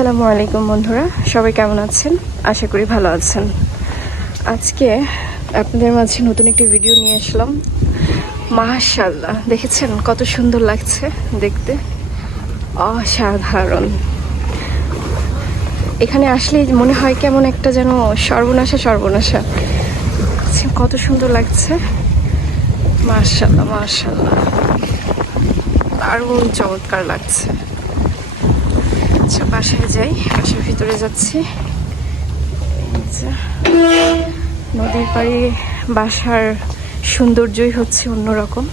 আসসালামু আলাইকুম বন্ধুরা, সবাই কেমন আছেন? আশা করি ভালো আছেন। আজকে আপনাদের মাঝে নতুন একটি ভিডিও নিয়ে আসলাম। মাশাআল্লাহ, দেখেছেন কত সুন্দর লাগছে দেখতে, অসাধারণ। এখানে আসলেই মনে হয় কেমন একটা যেন সর্বনাশা সর্বনাশা। কত সুন্দর লাগছে, মাশাআল্লাহ মাশাআল্লাহ, দারুণ চমৎকার লাগছে। আচ্ছা, বাসায় যাই, বাসার ভিতরে যাচ্ছি। নদীর পাড়ে বাসার সৌন্দর্যই হচ্ছে অন্যরকম,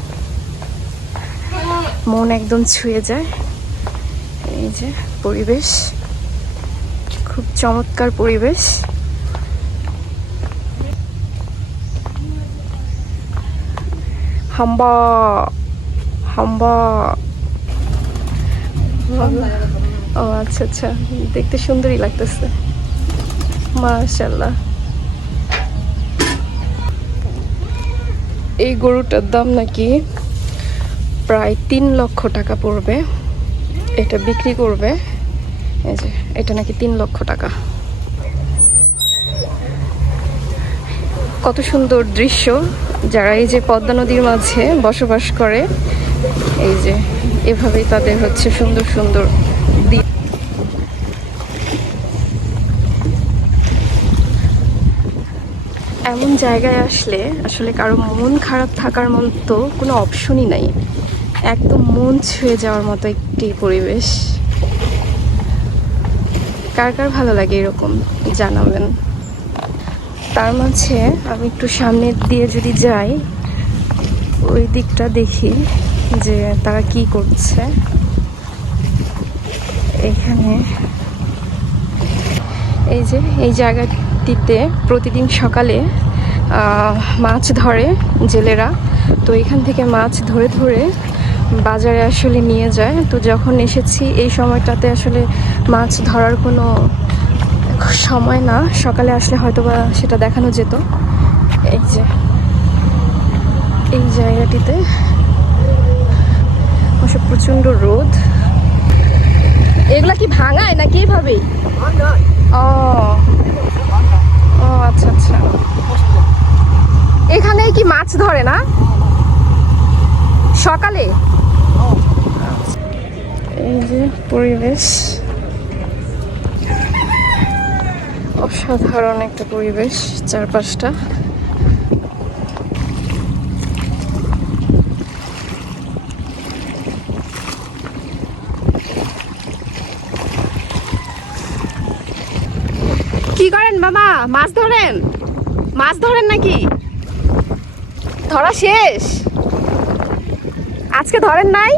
মন একদম ছুঁয়ে যায়। এই যে পরিবেশ, খুব চমৎকার পরিবেশ। হাম্বা হাম্বা, ও আচ্ছা আচ্ছা, দেখতে সুন্দরই লাগতেছে, মাশাআল্লাহ। এই গরুটার দাম নাকি প্রায় 3 লক্ষ টাকা পড়বে। এটা বিক্রি করবে, এই যে এটা নাকি 3 লক্ষ টাকা। কত সুন্দর দৃশ্য। যারা এই যে পদ্মা নদীর মাঝে বসবাস করে, এই যে এভাবেই তাদের হচ্ছে সুন্দর সুন্দর দিন। এমন জায়গায় আসলে আসলে কারো মন খারাপ থাকার মতো কোনো অপশনই নাই, একদম মন ছুঁয়ে যাওয়ার মতো একটি পরিবেশ। কার কার ভালো লাগে এরকম জানাবেন। তার মাঝে আমি একটু সামনের দিয়ে যদি যাই, ওই দিকটা দেখি যে তারা কি করছে। এখানে এই যে এই জায়গাটিতে প্রতিদিন সকালে মাছ ধরে জেলেরা। তো এখান থেকে মাছ ধরে ধরে বাজারে আসলে নিয়ে যায়। তো যখন এসেছি এই সময়টাতে আসলে মাছ ধরার কোনো সময় না, সকালে আসলে হয়তো বা সেটা দেখানো যেত। এই যে এই জায়গাটিতে অবশ্য প্রচণ্ড রোদ। এগুলা কি ভাঙায় নাকি এইভাবেই? ও ও আচ্ছা আচ্ছা, এখানে কি মাছ ধরে না সকালে? এই যে পরিবেশ, অসাধারণ একটা পরিবেশ চারপাশটা। কি করেন মামা? মাছ ধরেন? মাছ ধরেন নাকি? ধরা শেষ? আজকে ধরেন নাই?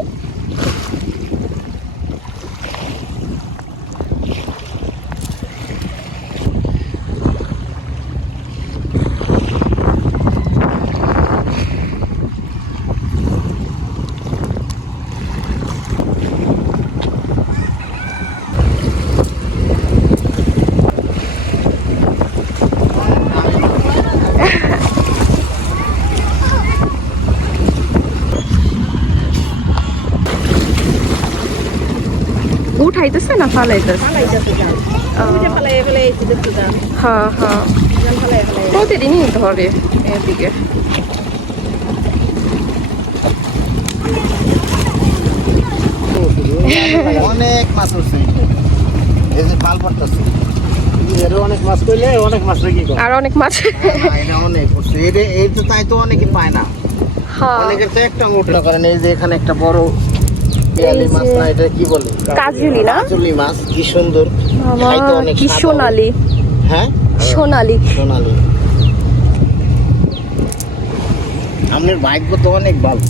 উঠাইতেছে না ফালাইতেছে? হ্যাঁ হ্যাঁ, প্রতিদিনই ধরে এদিকে। অনেক মাছ উঠছে, এই যে পাল পড়তেছে, এর অনেক মাছ কইলে অনেক মাছ রেখে কর আর অনেক মাছ, এটা অনেক উঠছে। এই তো তাই তো অনেকে পায় না, অনেকের তো একটা উঠে করেন। এই যে এখানে একটা বড় পেয়ালি মাছ, না এটা কি বলে? কাজলি না? কাজলি মাছ, কি সুন্দর খাইতে, অনেক কি সোনালি। হ্যাঁ সোনালি সোনালি। আপনার ভাগ্য তো অনেক ভালো।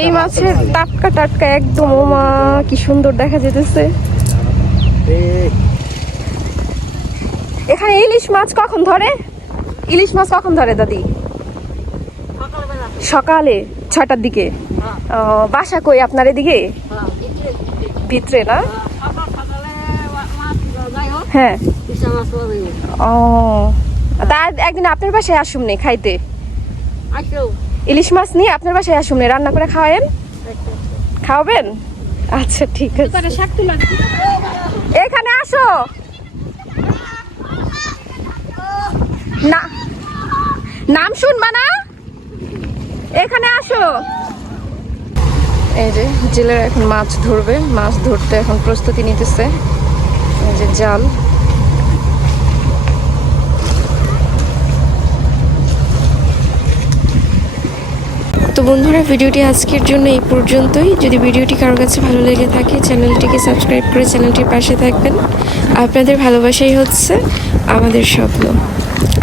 এই মাছের টাটকা টাটকা একদম, ও মা কি সুন্দর দেখা যেতেছে। এখানে ইলিশ মাছ কখন ধরে? ইলিশ মাছ কখন ধরে দাদি? সকালে 6টার দিকে। বাসা কই আপনার এদিকে? ভিতরে না? হ্যাঁ। ও তা একদিন আপনার বাসায় আসুন নে খাইতে, ইলিশ মাছ নিয়ে আপনার বাসায় আসুন নে, রান্না করে খাওয়াবেন। খাওয়াবেন? আচ্ছা ঠিক আছে। এখানে আসো না, নাম শুনবা না, এখানে আসো। এই যে জেলেরা এখন মাছ ধরবে, মাছ ধরতে এখন প্রস্তুতি নিতেছে। এই যে জাল। তো বন্ধুরা, ভিডিওটি আজকের জন্য এই পর্যন্তই। যদি ভিডিওটি কারোর কাছে ভালো লেগে থাকে চ্যানেলটিকে সাবস্ক্রাইব করে চ্যানেলটির পাশে থাকবেন। আপনাদের ভালোবাসাই হচ্ছে আমাদের স্বপ্ন।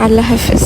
আল্লাহ হাফেজ।